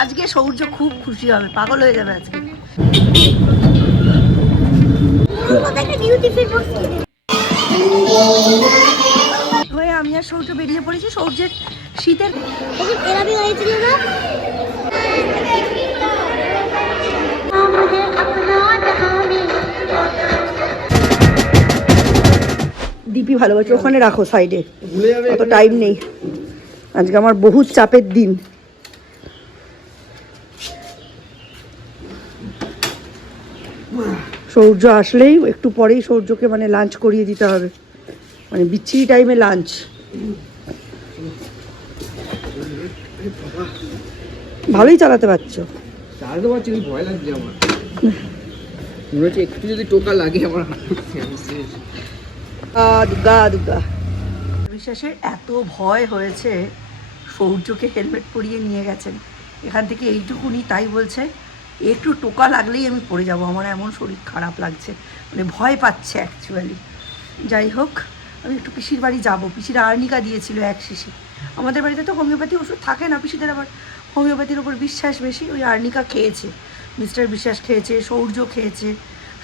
আজকে সৌর্য খুব খুশি হবে, পাগল হয়ে যাবে আজকে। হয়ে আমি আর সৌর্য বেরিয়ে পড়েছি। সৌর্যের শীতের দীপি ভালোবাসে, ওখানে রাখো সাইডে, অত টাইম নেই আজকে আমার, বহুত চাপের দিন। সৌর্য আসলেই একটু পরেই সৌর্যকে মানে লাঞ্চ করিয়ে দিতে হবে, মানে বিচ্ছিরি টাইমে লাঞ্চ। ভালোই চালাতে পারছো। চালাতে পারছি, ভয় লাগছে আমার, মনে হচ্ছে একটু যদি টোকা লাগে আমার দুর্গা দুর্গা। বিশ্বাসের এত ভয় হয়েছে, সৌর্যকে হেলমেট পরিয়ে নিয়ে গেছেন এখান থেকে এইটুকুনি, তাই বলছে একটু টোকা লাগলেই আমি পড়ে যাব, আমার এমন শরীর খারাপ লাগছে, মানে ভয় পাচ্ছে অ্যাকচুয়ালি। যাই হোক, আমি একটু পিসির বাড়ি যাবো, পিসির আর্নিকা দিয়েছিল 1 শিশি। আমাদের বাড়িতে তো হোমিওপ্যাথি ওষুধ থাকে না, পিসিদের আবার হোমিওপ্যাথির ওপর বিশ্বাস বেশি। ওই আর্নিকা খেয়েছে, মিস্টার বিশ্বাস খেয়েছে, সৌর্য খেয়েছে।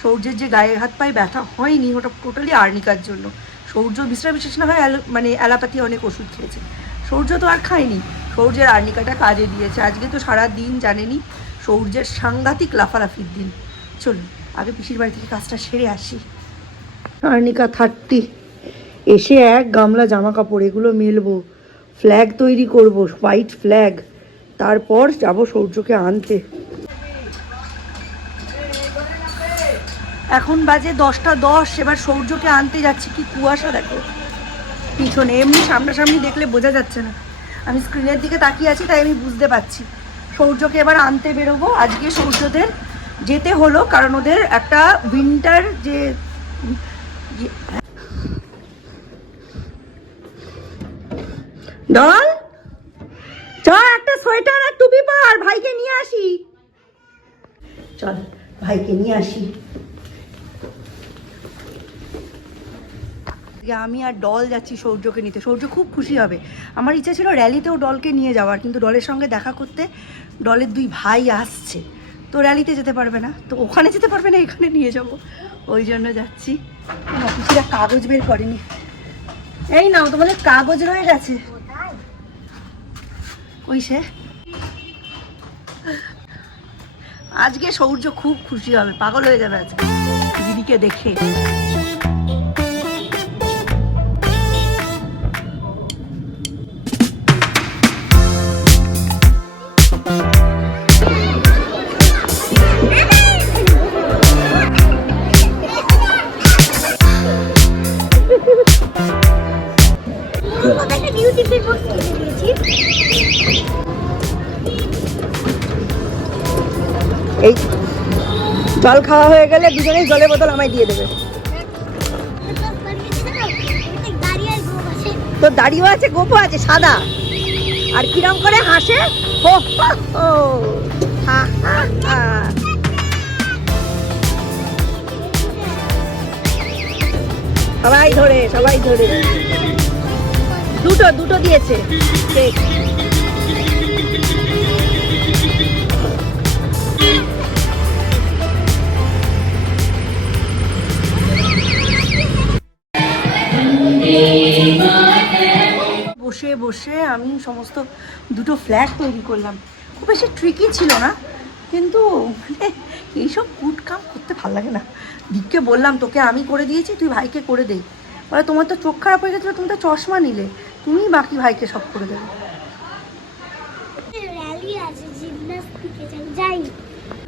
সৌর্যের যে গায়ে হাত পায়ে ব্যথা হয়নি, ওটা টোটালি আর্নিকার জন্য। সৌর্য মিস্টার বিশ্বাস না হয় মানে অ্যালোপ্যাথি অনেক ওষুধ খেয়েছে, সৌর্য তো আর খায়নি। সৌর্যের আর্নিকাটা কাজে দিয়েছে। আজকে তো সারা দিন জানেনি সৌর্যের সাংঘাতিক লাফালাফির দিন। চলুন আগে পিসির বাড়ি থেকে কাজটা সেরে আসি। আর্নিকা 30 এসে এক গামলা জামা কাপড়, এগুলো মেলবো, ফ্ল্যাগ তৈরি করব, হোয়াইট ফ্ল্যাগ, তারপর যাব সৌর্যকে আনতে। এখন বাজে 10টা 10, এবার সৌর্যকে আনতে যাচ্ছি। কি কুয়াশা দেখো পিছনে, এমনি সামনাসামনি দেখলে বোঝা যাচ্ছে না, আমি স্ক্রিনের দিকে তাকিয়ে আছি তাই আমি বুঝতে পারছি। সৌর্যকে এবার আনতে বেরোবো। আজকে সৌর্যদের যেতে হলো কারণ ওদের একটা উইন্টার যে ডল, চল একটা সোয়েটার আর টুপি পর, ভাইকে নিয়ে আসি। চল ভাইকে নিয়ে আসি। আমি আর ডল যাচ্ছি সৌর্যকে নিতে, সৌর্য খুব খুশি হবে। আমার ইচ্ছা ছিল র্যালিতেও ডলকে নিয়ে যাওয়ার, কিন্তু ডলের সঙ্গে দেখা করতে ডলের 2 ভাই আসছে, তো র্যালিতে যেতে পারবে না, তো ওখানে যেতে পারবে না, এখানে নিয়ে যাব, ওই জন্য যাচ্ছি। অফিসিরা কাগজ বের করেনি, এই নাও তোমাদের কাগজ রয়ে গেছে। ওই সে আজকে সৌর্য খুব খুশি হবে, পাগল হয়ে যাবে আজকে দিদিকে দেখে। এই জল খাওয়া হয়ে গেলে দুজনেই জলের বোতল আমায় দিয়ে দেবে। তোর দাড়িও আছে, গোপও আছে সাদা, আর কিরম করে হাসে, হো হো হো, হা হা হা। সবাই ধরে দুটো দিয়েছে। ঠিক বসে বসে আমি সমস্ত 2টো ফ্ল্যাগ তৈরি করলাম। খুব বেশি ট্রিকি ছিল না, কিন্তু মানে এইসব কুট কাম করতে ভালো লাগে না। দীপকে বললাম তোকে আমি করে দিয়েছি, তুই ভাইকে করে দেই। বলে তোমার তো চোখ খারাপ হয়ে গেছিলো, তুমি তো চশমা নিলে, তুমি বাকি ভাইকে সব করে দেবে।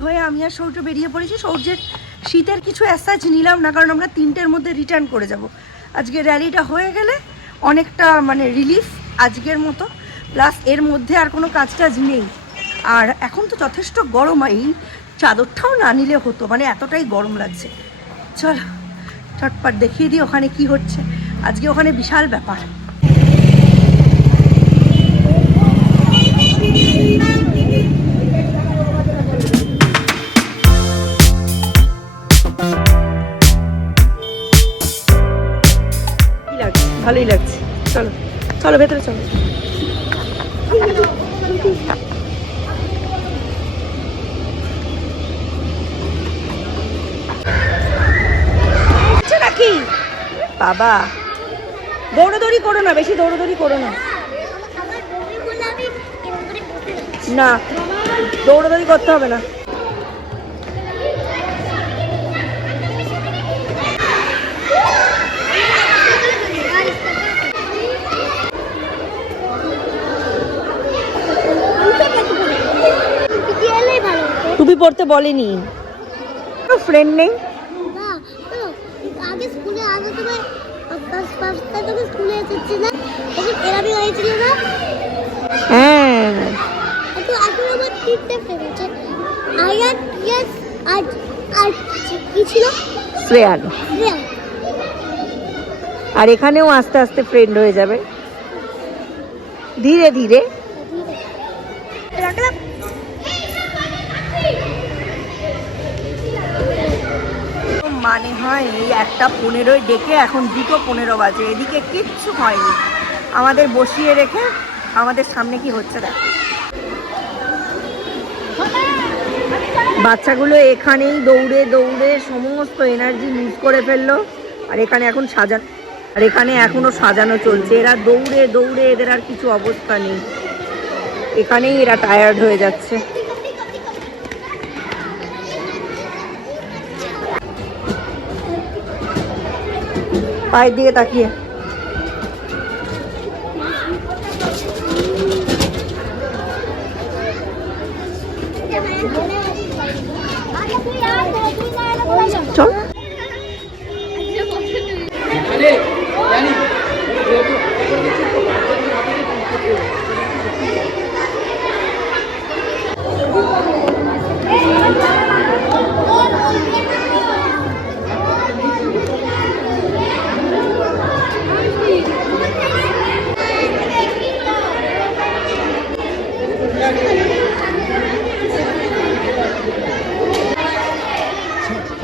হয়ে আমি আর সৌর্য বেরিয়ে পড়েছি। সৌর্যের শীতের কিছু অ্যাসাজ নিলাম না, কারণ আমরা 3টের মধ্যে রিটার্ন করে যাব। আজকে র্যালিটা হয়ে গেলে অনেকটা মানে রিলিফ আজকের মতো, প্লাস এর মধ্যে আর কোনো কাজ টাজ নেই। আর এখন তো যথেষ্ট গরম, এই চাদরটাও না নিলে হতো, মানে এতটাই গরম লাগছে। চল চটপট দেখিয়ে দিই ওখানে কি হচ্ছে। আজকে ওখানে বিশাল ব্যাপার। ভালোই লাগছে, চলো চলো ভেতরে চলো। বাবা, দৌড়াদৌড়ি করো না, বেশি দৌড়াদৌড়ি করো না। না, দৌড়াদৌড়ি করতে হবে না। টুপি পরতে বলেনি, ফ্রেন্ড নেই। আগে স্কুলে আগে তোমার পাঁচটা থেকে স্কুলে এসেছি না, তখন এরাবি হয়েছিল না। হ্যাঁ, তো এখন আমার তিনটে ফ্রেন্ড আছে, আয়াত, ইয়াস আর আর কি ছিল, শ্রেয়ান। শ্রেয়া। আর এখানেও আস্তে আস্তে ফ্রেন্ড হয়ে যাবে ধীরে ধীরে। রাখলাম। মানে হয় এই 1:15 ডেকে এখন 2:15 বাজে, এদিকে কিচ্ছু হয়নি। আমাদের বসিয়ে রেখে আমাদের সামনে কি হচ্ছে দেখ। বাচ্চাগুলো এখানেই দৌড়ে দৌড়ে সমস্ত এনার্জি লুজ করে ফেললো। আর এখানে এখন এখনো সাজানো চলছে। এরা দৌড়ে দৌড়ে এদের আর কিছু অবস্থা নেই, এখানেই এরা টায়ার্ড হয়ে যাচ্ছে। পায়ের দিকে তাকিয়ে চল।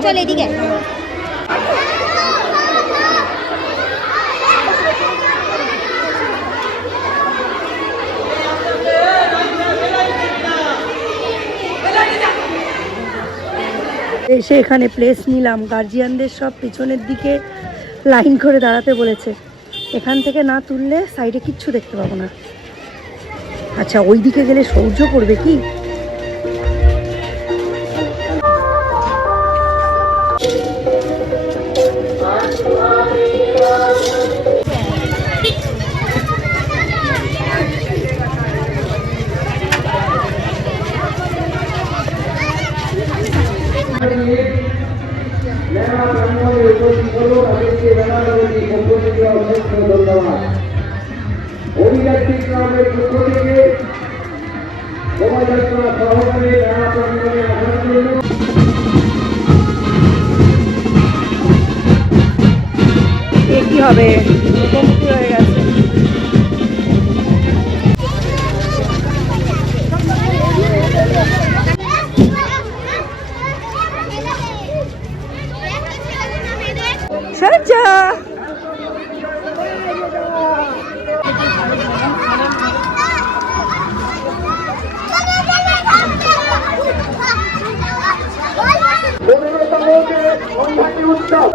চল এদিকে। এসে এখানে প্লেস নিলাম। গার্জিয়ানদের সব পিছনের দিকে লাইন করে দাঁড়াতে বলেছে, এখান থেকে না তুললে সাইডে কিচ্ছু দেখতে পাবো না। আচ্ছা, ওই দিকে গেলে সহ্য করবে কি? অভিযাত্রী ক্লাবের পক্ষ থেকে শোভাযাত্রা সহকারে মেলা প্রাঙ্গণে আসার জন্য কি হবে, মুখোমুখি হয়ে গেছে। সরজা উৎসব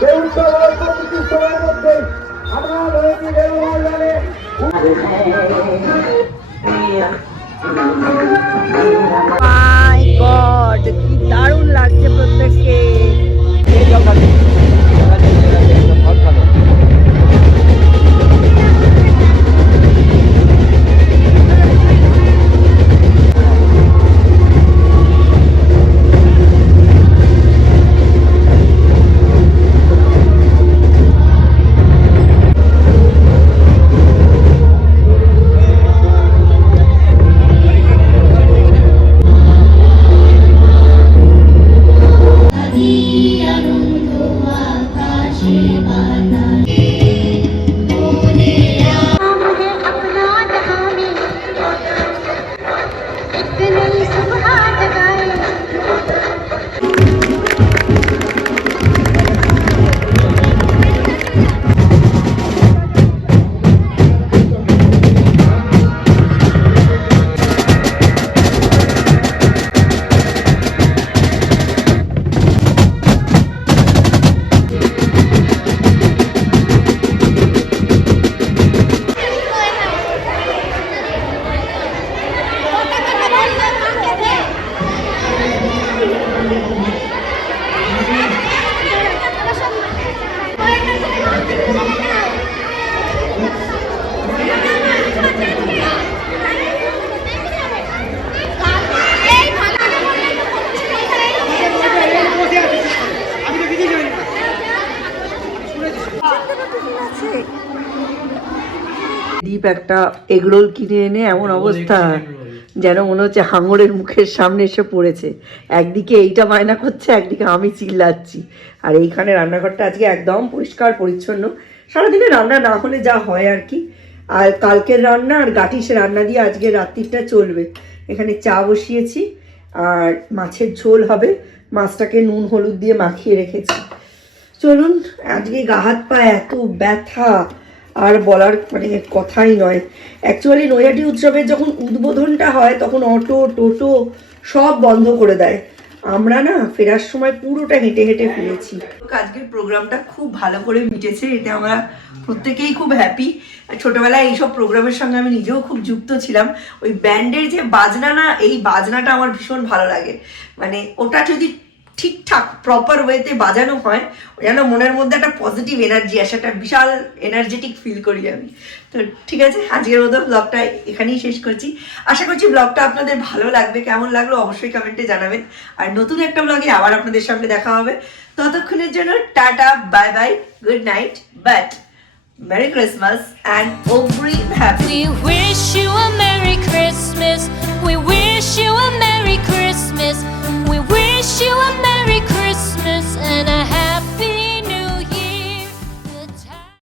সেই উৎসবের প্রতিটি সময়ের মধ্যে আমরা রয়েছি রেলময়দানে। মাই গড, কি দারুণ লাগছে প্রত্যেককে। আনন্দ একটা এগরোল কিনে এনে এমন অবস্থা যেন মনে হচ্ছে হাঙরের মুখের সামনে এসে পড়েছে। একদিকে এইটা বায়না করছে, একদিকে আমি চিল্লাচ্ছি। আর এইখানে রান্নাঘরটা আজকে একদম পরিষ্কার পরিচ্ছন্ন, সারাদিনে রান্না না হলে যা হয় আর কি। আর কালকের রান্না আর গাটিসে রান্না দিয়ে আজকে রাত্রিটা চলবে। এখানে চা বসিয়েছি আর মাছের ঝোল হবে, মাছটাকে নুন হলুদ দিয়ে মাখিয়ে রেখেছি। চলুন, আজকে গা হাত পা এত ব্যথা আর বলার মানে কথাই নয়। অ্যাকচুয়ালি নৈহাটি উৎসবের যখন উদ্বোধনটা হয় তখন অটো টোটো সব বন্ধ করে দেয়। আমরা না ফেরার সময় পুরোটা হেঁটে হেঁটে ফিরেছি। আজকের প্রোগ্রামটা খুব ভালো করে মিটেছে, এতে আমরা প্রত্যেকেই খুব হ্যাপি। ছোটবেলায় এইসব প্রোগ্রামের সঙ্গে আমি নিজেও খুব যুক্ত ছিলাম। ওই ব্যান্ডের যে বাজনা না, এই বাজনাটা আমার ভীষণ ভালো লাগে। মানে ওটা যদি ঠিকঠাক প্রপার ওয়েতে বাজানো হয়, যেন মনের মধ্যে একটা পজিটিভ এনার্জি আসে, একটা বিশাল এনার্জেটিক ফিল করি আমি। তো ঠিক আছে, আজকের মতো ব্লগটা এখানেই শেষ করছি। আশা করছি ব্লগটা আপনাদের ভালো লাগবে। কেমন লাগলো অবশ্যই কমেন্টে জানাবেন। আর নতুন একটা ব্লগে আবার আপনাদের সঙ্গে দেখা হবে। ততক্ষণের জন্য tata, bye bye, good night, but Merry Christmas and every happy. We wish you a Merry Christmas.